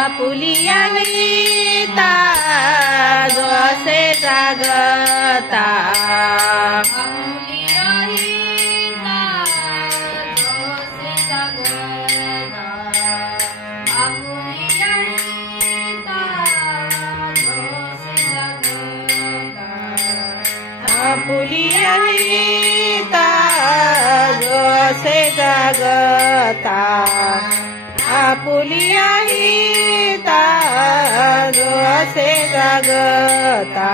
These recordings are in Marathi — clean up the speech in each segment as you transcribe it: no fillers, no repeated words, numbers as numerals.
आपुलिया गीता जोसे जागता आपुलिया गीता जोसे जागता आपुलिया गीता जोसे जागता आपुलिया गीता जोसे जागता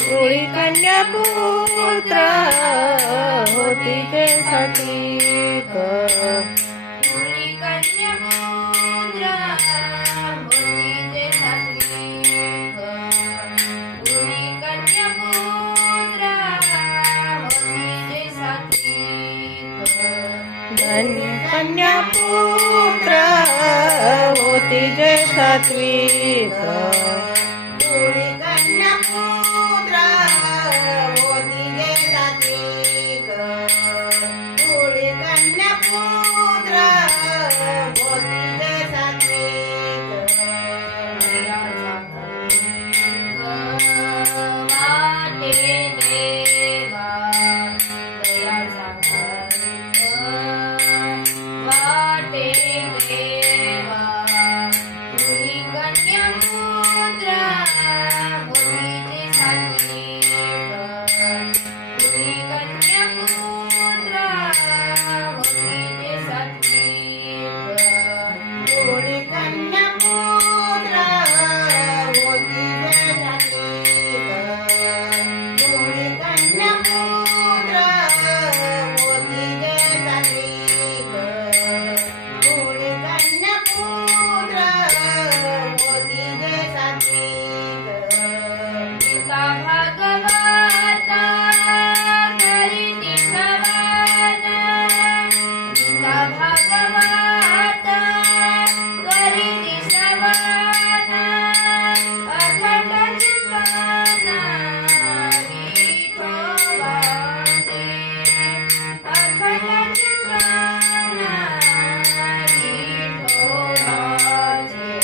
होळी कन्या पुत्र होती ते सतीक होळी कन्या पुत्र होती ते सतीक होळी कन्या पुत्र होती ते सतीक धन्य कन्या पुत्र होती जे सात्विक होळी कन्या पुत्र होती ते सतीक होळी कन्या पुत्र होती ते सतीक वाटे देवा दयाचा वाटे देवा होळी कन्या पुत्र होती ते सतीक होळी कन्या पुत्र होती ते सतीक होळी कन्या पुत्र होती ते सतीक होळी कन्या पुत्र होती ते सतीक होळी कन्या पुत्र होती ते सतीक गीता भागवता करीती सवन गीता भागवता करीती सवन अखंड चिंतन विठोबाचे अखंड चिंतन विठोबाचे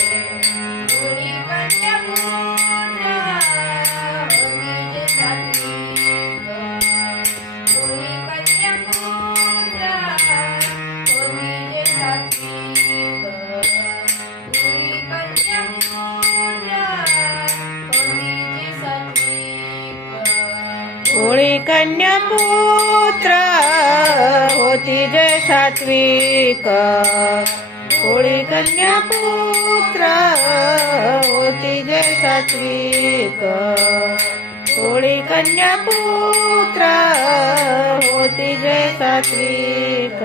होळी कन्या पुत्र होती ते सतीक होळी कन्या पुत्र होती ते सतीक होळी कन्या पुत्र होती ते सतीक होळी कन्या पुत्र होती जे सात्विक होळी कन्या पुत्र होती जे सात्विक होळी कन्या पुत्र होती जे सात्विक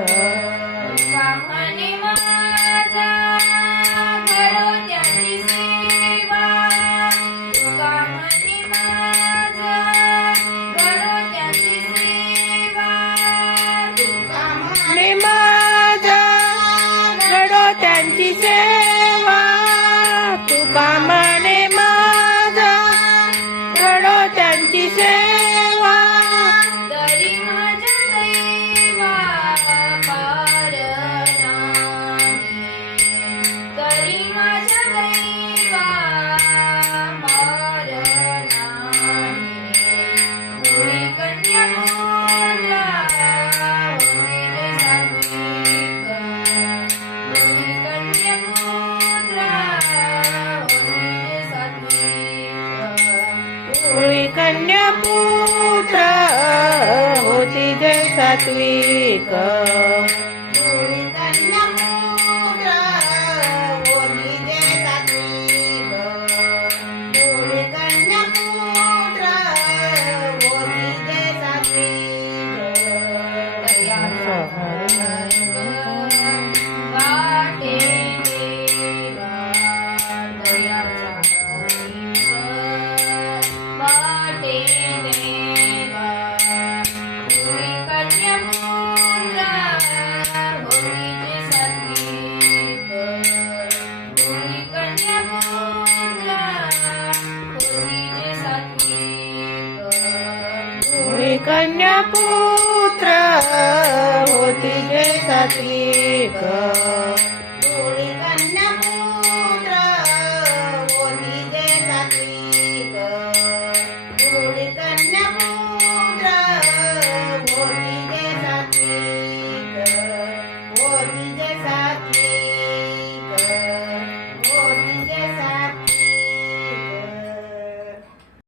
तुका म्हणे माझा घडो त्याची सेवा तुका म्हणे माझा घडो त्याची सेवा तुका आणि माझा घडो त्यांची सेवा तुका म्हणे माझा घडो त्यांची सेवा तरी माझ्या दैवा पार नाही तरी माझ्या दैवा पार नाही होळी कन्या पुत्र होती ते सतीक होळी कन्या पुत्र होती ते सतीक होळी कन्या पुत्र होती जे सात्विक होळी कन्या पुत्र होती ते सतीक कन्या पुत्र होती जे सात्विक भोळी कन्या पुत्र होती जे सात्विक